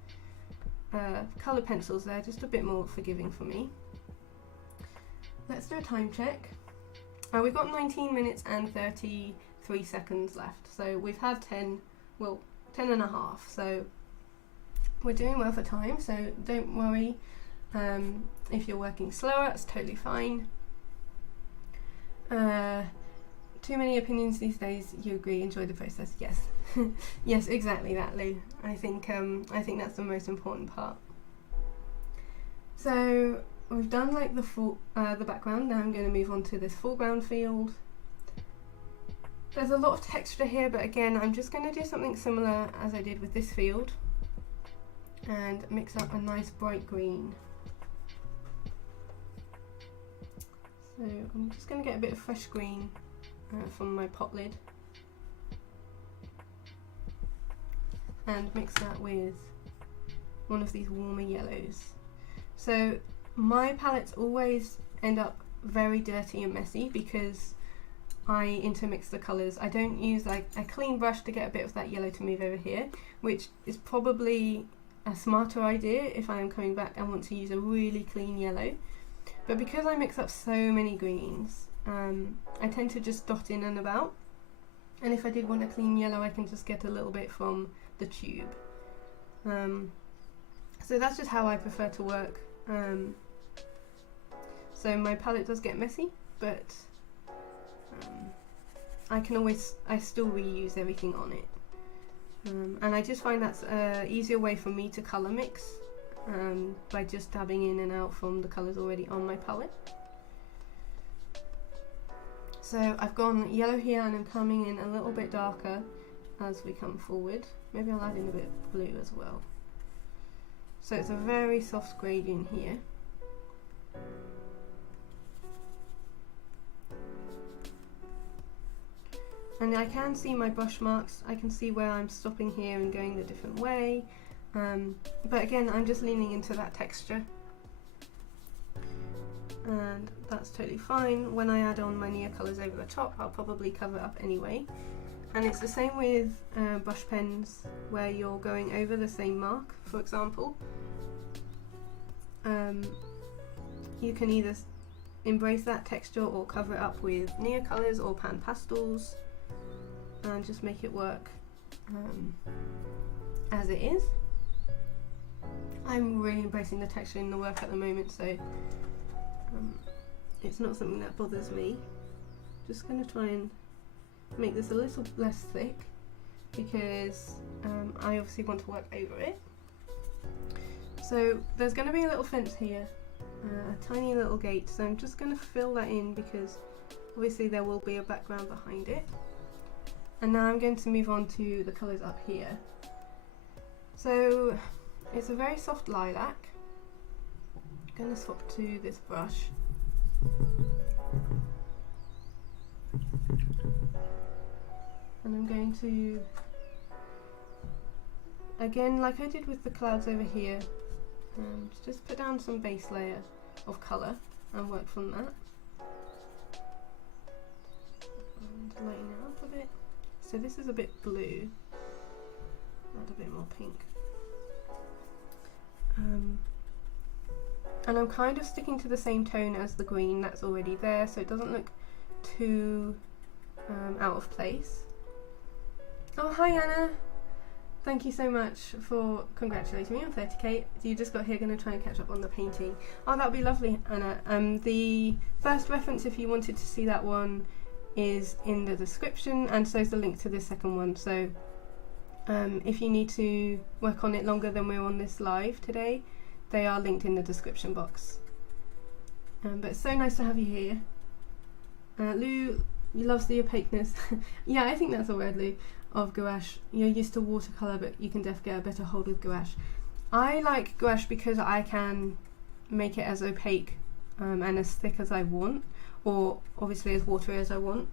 colour pencils. They're just a bit more forgiving for me. Let's do a time check. We've got 19 minutes and 33 seconds left, so we've had 10 and a half, so we're doing well for time, so don't worry if you're working slower, it's totally fine. Too many opinions these days, you agree, enjoy the process. Yes. Yes, exactly that, Lou. I think that's the most important part. So we've done like the background. Now I'm going to move on to this foreground field. There's a lot of texture here, but again I'm just going to do something similar as I did with this field and mix up a nice bright green. So I'm just going to get a bit of fresh green from my pot lid and mix that with one of these warmer yellows. So my palettes always end up very dirty and messy because I intermix the colours. I don't use like a clean brush to get a bit of that yellow to move over here, which is probably a smarter idea if I am coming back and want to use a really clean yellow. But because I mix up so many greens, I tend to just dot in and about, and if I did want a clean yellow I can just get a little bit from the tube. So that's just how I prefer to work. So my palette does get messy, but I still reuse everything on it, and I just find that's an easier way for me to colour mix by just dabbing in and out from the colours already on my palette. So I've gone yellow here and I'm coming in a little bit darker as we come forward. Maybe I'll add in a bit of blue as well. So it's a very soft gradient here. And I can see my brush marks, I can see where I'm stopping here and going a different way. But again, I'm just leaning into that texture. And that's totally fine. When I add on my near colours over the top, I'll probably cover it up anyway. And it's the same with brush pens, where you're going over the same mark, for example. You can either embrace that texture or cover it up with near colours or pan pastels and just make it work as it is. I'm really embracing the texture in the work at the moment, so it's not something that bothers me. Just going to try and make this a little less thick because I obviously want to work over it. So there's going to be a little fence here a tiny little gate, so I'm just going to fill that in because obviously there will be a background behind it. And now I'm going to move on to the colours up here. So it's a very soft lilac. I'm going to swap to this brush. And I'm going to, again like I did with the clouds over here, just put down some base layer of colour and work from that. And lighten it up a bit. So this is a bit blue, add a bit more pink. And I'm kind of sticking to the same tone as the green that's already there, so it doesn't look too out of place. Oh, hi Anna! Thank you so much for congratulating me on 30k. You just got here, going to try and catch up on the painting. Oh, that would be lovely, Anna. The first reference, if you wanted to see that one, is in the description, and so is the link to the second one. So if you need to work on it longer than we're on this live today, they are linked in the description box. But it's so nice to have you here. Lou loves the opaqueness. Yeah, I think that's a word, Lou, of gouache. You're used to watercolour, but you can definitely get a better hold with gouache. I like gouache because I can make it as opaque and as thick as I want, or obviously as watery as I want.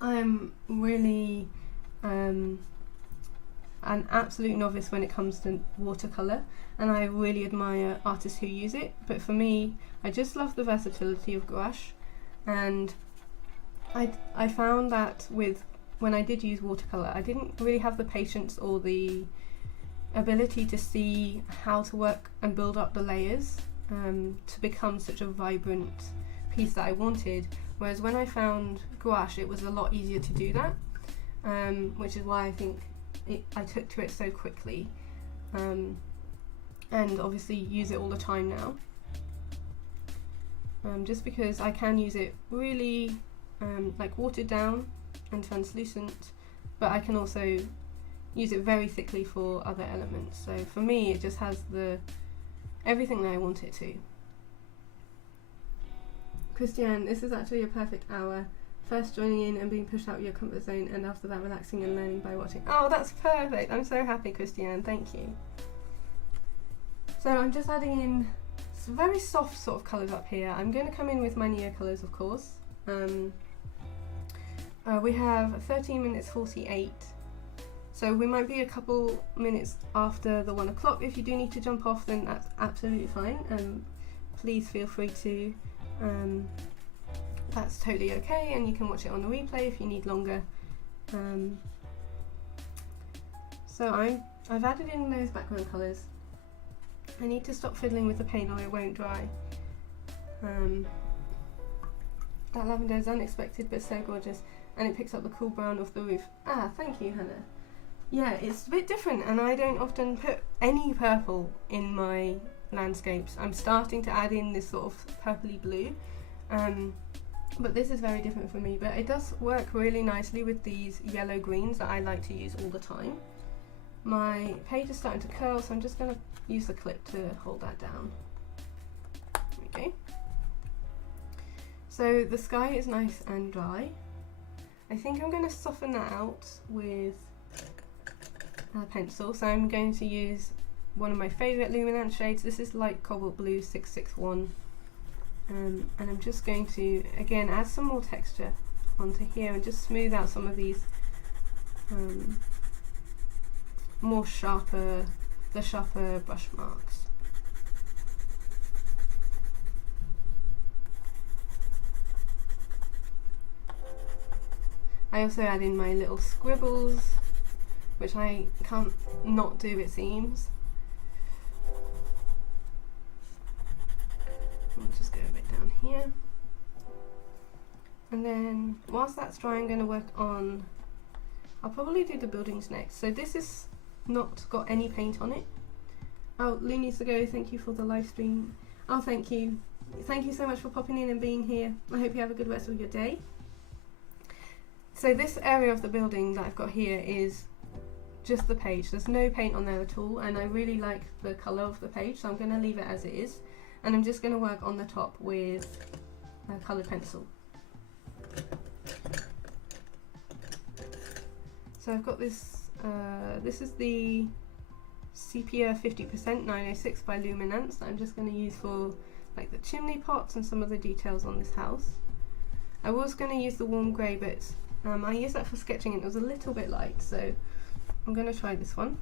I'm really an absolute novice when it comes to watercolour, and I really admire artists who use it, but for me, I just love the versatility of gouache. And I found that when I did use watercolour, I didn't really have the patience or the ability to see how to work and build up the layers to become such a vibrant piece that I wanted, whereas when I found gouache it was a lot easier to do that, which is why I think I took to it so quickly, and obviously use it all the time now, just because I can use it really like watered down and translucent, but I can also use it very thickly for other elements. So for me it just has everything that I want it to. Christiane, this is actually a perfect hour. First joining in and being pushed out of your comfort zone, and after that relaxing and learning by watching. Oh, that's perfect. I'm so happy, Christiane. Thank you. So I'm just adding in some very soft sort of colours up here. I'm going to come in with my Neo colours, of course. We have 13 minutes 48. So we might be a couple minutes after the 1 o'clock. If you do need to jump off, then that's absolutely fine. Please feel free to. That's totally okay, and you can watch it on the replay if you need longer. So I've added in those background colours. I need to stop fiddling with the paint or it won't dry. That lavender is unexpected but so gorgeous, and it picks up the cool brown off the roof. Ah, thank you, Hannah. Yeah, it's a bit different, and I don't often put any purple in my landscapes. I'm starting to add in this sort of purpley blue, but this is very different for me, but it does work really nicely with these yellow greens that I like to use all the time. My page is starting to curl, so I'm just going to use the clip to hold that down. Okay. So the sky is nice and dry. I think I'm going to soften that out with a pencil, so I'm going to use one of my favourite luminance shades. This is Light Cobalt Blue 661, and I'm just going to again add some more texture onto here and just smooth out some of these the sharper brush marks. I also add in my little scribbles, which I can't not do, it seems. I'll just go a bit down here. And then whilst that's dry, I'm going to work on, I'll probably do the buildings next. So this is not got any paint on it. Oh, Lou needs to go. Thank you for the live stream. Oh, thank you. Thank you so much for popping in and being here. I hope you have a good rest of your day. So this area of the building that I've got here is just the page. There's no paint on there at all, and I really like the colour of the page, so I'm going to leave it as it is. And I'm just going to work on the top with a coloured pencil. So I've got this, this is the Sepia 50% 906 by Luminance that I'm just going to use for like the chimney pots and some of the details on this house. I was going to use the warm grey, but I used that for sketching and it was a little bit light, so I'm going to try this one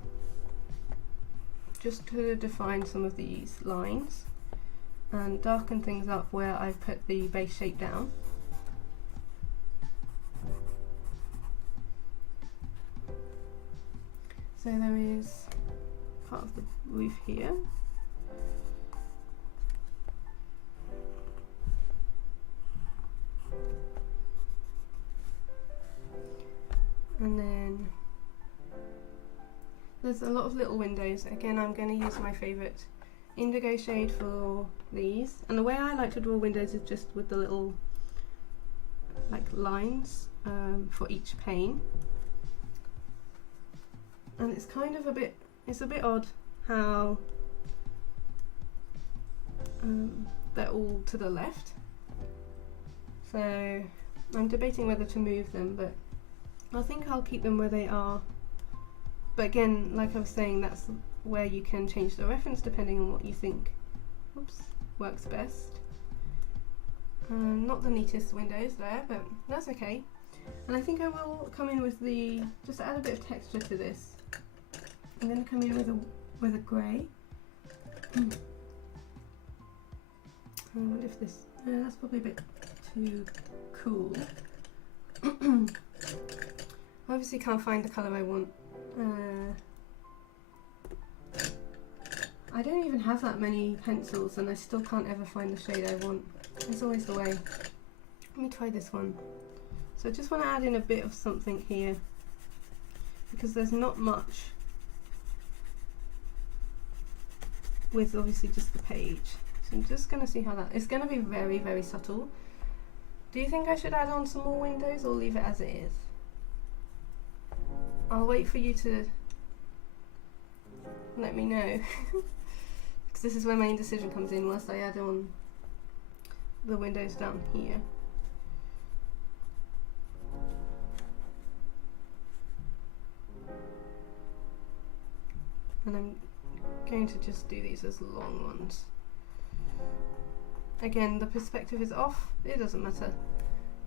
just to define some of these lines and darken things up where I've put the base shape down. So there is part of the roof here. And then there's a lot of little windows. Again, I'm going to use my favourite indigo shade for these. And the way I like to draw windows is just with the little like lines for each pane. And it's kind of a bit odd how they're all to the left. So I'm debating whether to move them, but I think I'll keep them where they are. But again, like I was saying, that's where you can change the reference depending on what you think works best. Not the neatest windows there, but that's okay. And I think I will come in with just to add a bit of texture to this. I'm going to come in with a grey. I wonder if this, that's probably a bit too cool. I obviously can't find the colour I want. I don't even have that many pencils and I still can't ever find the shade I want. It's always the way. Let me try this one. So I just want to add in a bit of something here because there's not much with obviously just the page. So I'm just going to see how that, it's going to be very, very subtle. Do you think I should add on some more windows or leave it as it is? I'll wait for you to let me know because this is where my indecision comes in whilst I add on the windows down here. And I'm going to just do these as long ones. Again, the perspective is off, it doesn't matter.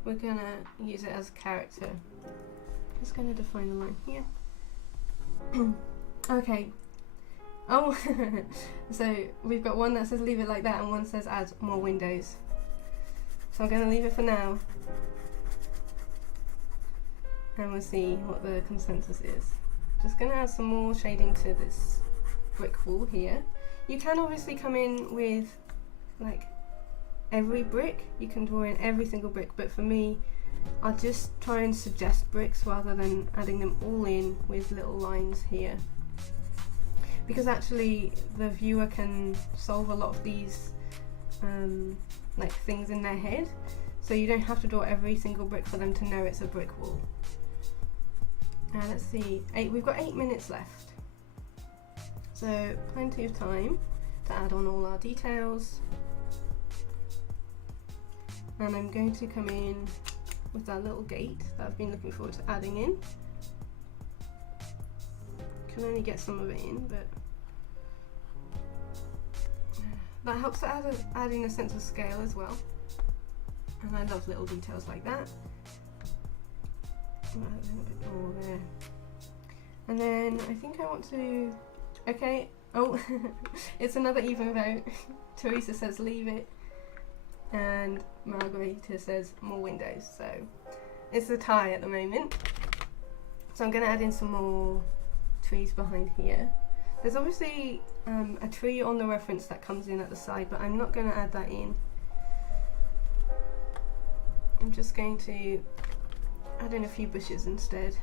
We're gonna use it as character. Just gonna define the line here. Okay. Oh, so we've got one that says leave it like that and one says add more windows. So I'm gonna leave it for now. And we'll see what the consensus is. Just gonna add some more shading to this brick wall here. You can obviously come in with like every brick, you can draw in every single brick, but for me I'll just try and suggest bricks rather than adding them all in with little lines here, because actually the viewer can solve a lot of these like things in their head, so you don't have to draw every single brick for them to know it's a brick wall. Let's see, we've got 8 minutes left, so plenty of time to add on all our details. And I'm going to come in with that little gate that I've been looking forward to adding in. Can only get some of it in, but that helps to add in a sense of scale as well. And I love little details like that. Add a little bit more there. And then I think I want to, okay, oh, it's another even vote. Teresa says leave it. And Margarita says more windows, so it's a tie at the moment. So I'm going to add in some more trees behind here. There's obviously a tree on the reference that comes in at the side, but I'm not going to add that in. I'm just going to add in a few bushes instead.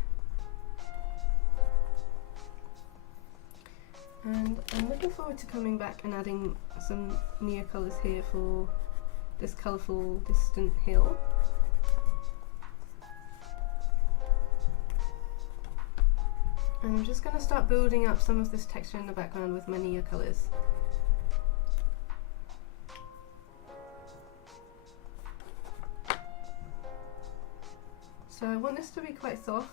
And I'm looking forward to coming back and adding some near colours here for this colourful distant hill. And I'm just going to start building up some of this texture in the background with my near colours. So I want this to be quite soft.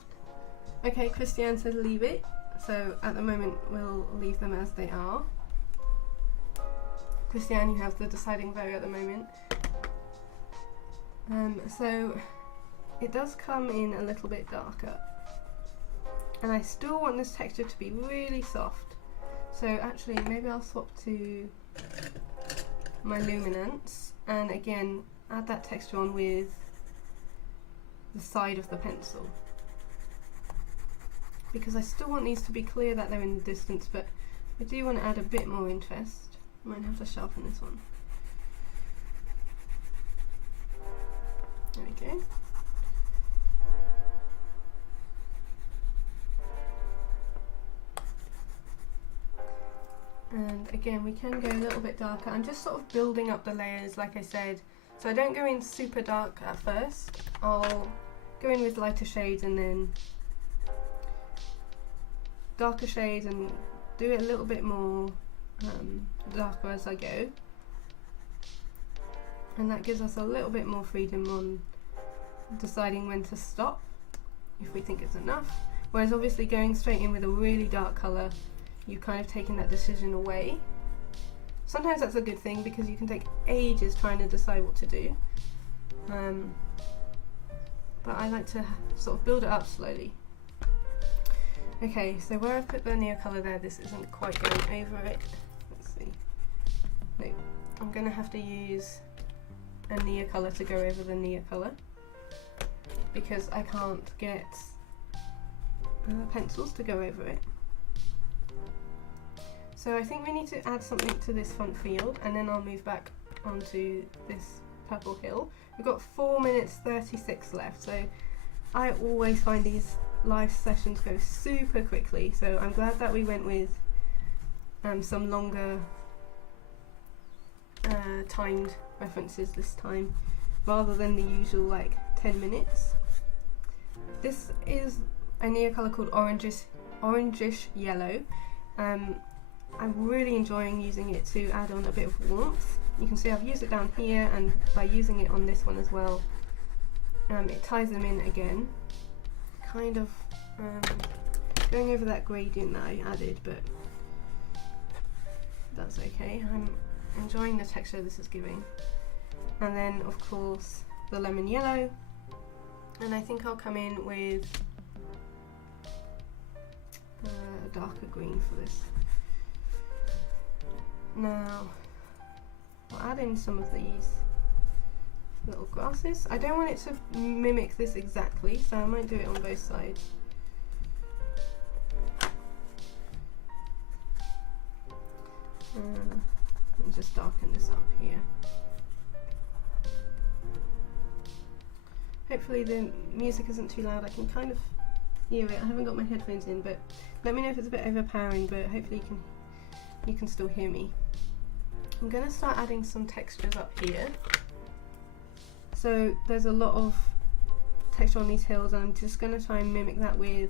Okay, Christiane says leave it. So at the moment we'll leave them as they are. Christiane, you have the deciding vote at the moment. So it does come in a little bit darker. And I still want this texture to be really soft. So actually maybe I'll swap to my luminance and again add that texture on with the side of the pencil. Because I still want these to be clear that they're in the distance, but I do want to add a bit more interest. Might have to sharpen this one. There we go. And again, we can go a little bit darker. I'm just sort of building up the layers, like I said. So I don't go in super dark at first. I'll go in with lighter shades and then darker shades and do it a little bit more darker as I go. And that gives us a little bit more freedom on deciding when to stop, if we think it's enough. Whereas obviously going straight in with a really dark colour, you've kind of taken that decision away. Sometimes that's a good thing because you can take ages trying to decide what to do. But I like to sort of build it up slowly. Okay, so where I've put the near colour there, this isn't quite going over it. Let's see. No, I'm going to have to use a near colour to go over the near colour because I can't get pencils to go over it. So I think we need to add something to this front field and then I'll move back onto this purple hill. We've got 4 minutes 36 left, so I always find these live sessions go super quickly, so I'm glad that we went with some longer timed references this time rather than the usual like 10 minutes. This is a near colour called orangish yellow. I'm really enjoying using it to add on a bit of warmth. You can see I've used it down here, and by using it on this one as well, it ties them in again. Kind of going over that gradient that I added, but that's okay. I'm enjoying the texture this is giving. And then of course the lemon yellow, and I think I'll come in with a darker green for this. Now I'll add in some of these little grasses. I don't want it to mimic this exactly, so I might do it on both sides. And just darken this up here. Hopefully the music isn't too loud. I can kind of hear it. I haven't got my headphones in, but let me know if it's a bit overpowering, but hopefully you can still hear me. I'm going to start adding some textures up here. So there's a lot of texture on these hills, and I'm just going to try and mimic that with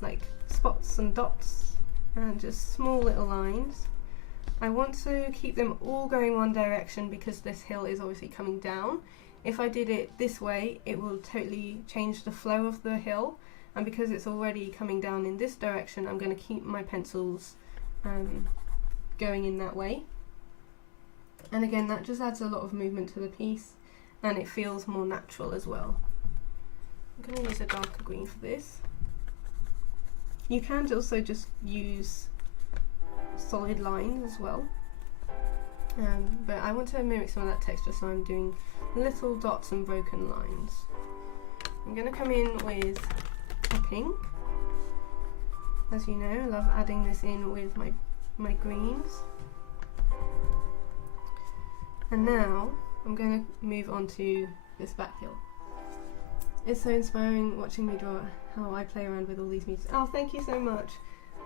like spots and dots and just small little lines. I want to keep them all going one direction because this hill is obviously coming down. If I did it this way, it will totally change the flow of the hill, and because it's already coming down in this direction, I'm going to keep my pencils going in that way. And again, that just adds a lot of movement to the piece, and it feels more natural as well. I'm going to use a darker green for this. You can also just use solid lines as well, but I want to mimic some of that texture, so I'm doing little dots and broken lines. I'm going to come in with a pink. As you know, I love adding this in with my greens. And now I'm going to move on to this back hill. It's so inspiring watching me draw how I play around with all these music. Oh, thank you so much.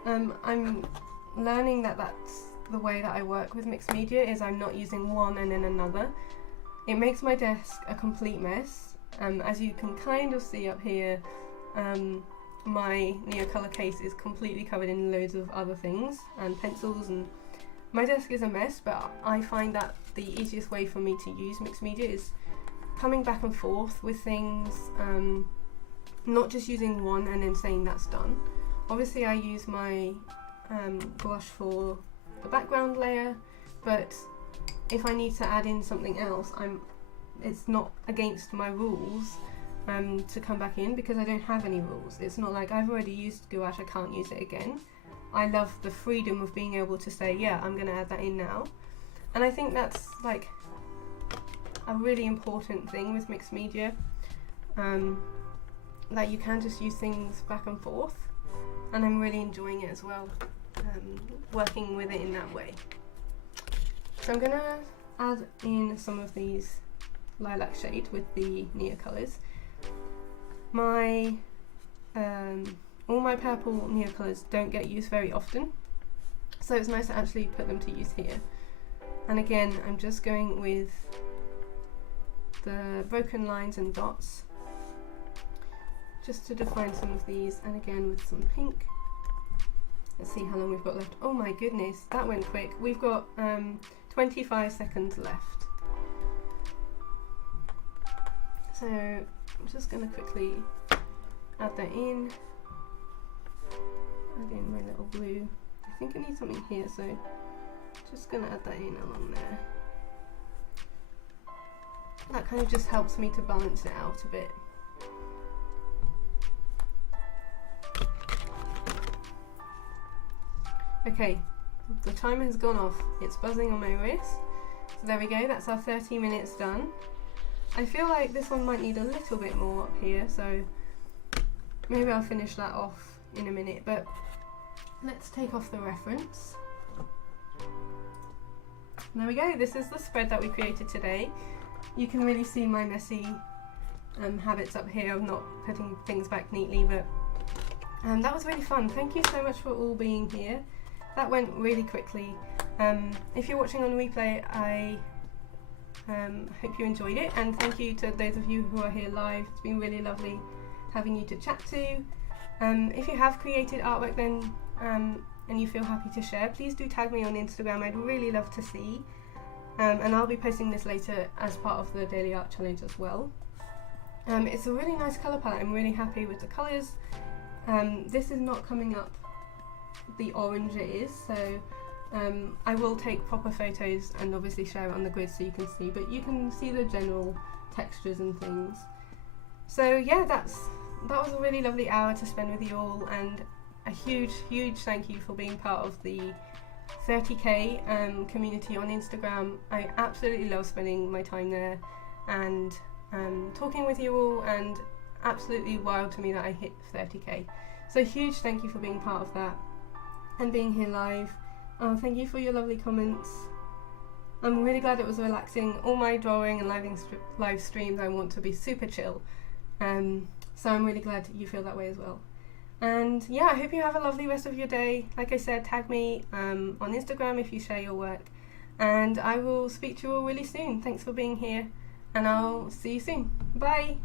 I'm learning that that's the way that I work with mixed media, is I'm not using one and then another. It makes my desk a complete mess. As you can kind of see up here, my Neocolor case is completely covered in loads of other things and pencils, and my desk is a mess, but I find that the easiest way for me to use mixed media is coming back and forth with things, not just using one and then saying that's done. Obviously I use my gouache for the background layer, but if I need to add in something else, it's not against my rules to come back in, because I don't have any rules. It's not like I've already used gouache, I can't use it again. I love the freedom of being able to say, yeah, I'm going to add that in now. And I think that's like a really important thing with mixed media, that you can just use things back and forth, and I'm really enjoying it as well, working with it in that way. So I'm going to add in some of these lilac shade with the Nia colours. All my purple Nia colours don't get used very often, so it's nice to actually put them to use here. And again, I'm just going with the broken lines and dots just to define some of these, and again with some pink. Let's see how long we've got left. Oh my goodness, that went quick. We've got 25 seconds left. So I'm just going to quickly add that in. Add in my little blue. I think I need something here, so just going to add that in along there. That kind of just helps me to balance it out a bit. Okay, the timer has gone off. It's buzzing on my wrist. So there we go, that's our 30 minutes done. I feel like this one might need a little bit more up here, so maybe I'll finish that off in a minute, but let's take off the reference. There we go, this is the spread that we created today. You can really see my messy habits up here of not putting things back neatly, but that was really fun. Thank you so much for all being here. That went really quickly. If you're watching on replay, I hope you enjoyed it, and thank you to those of you who are here live. It's been really lovely having you to chat to. If you have created artwork then and you feel happy to share, please do tag me on Instagram. I'd really love to see, and I'll be posting this later as part of the Daily Art Challenge as well. It's a really nice colour palette. I'm really happy with the colours. This is not coming up the orange it is, so I will take proper photos and obviously share it on the grid so you can see, but you can see the general textures and things. So yeah, that was a really lovely hour to spend with you all, and a huge thank you for being part of the 30k community on Instagram. I absolutely love spending my time there and talking with you all, and absolutely wild to me that I hit 30k. So huge thank you for being part of that and being here live. Thank you for your lovely comments. I'm really glad it was relaxing. All my drawing and live streams I want to be super chill, so I'm really glad you feel that way as well. And yeah, I hope you have a lovely rest of your day. Like I said, tag me on Instagram if you share your work, and I will speak to you all really soon. Thanks for being here, and I'll see you soon. Bye!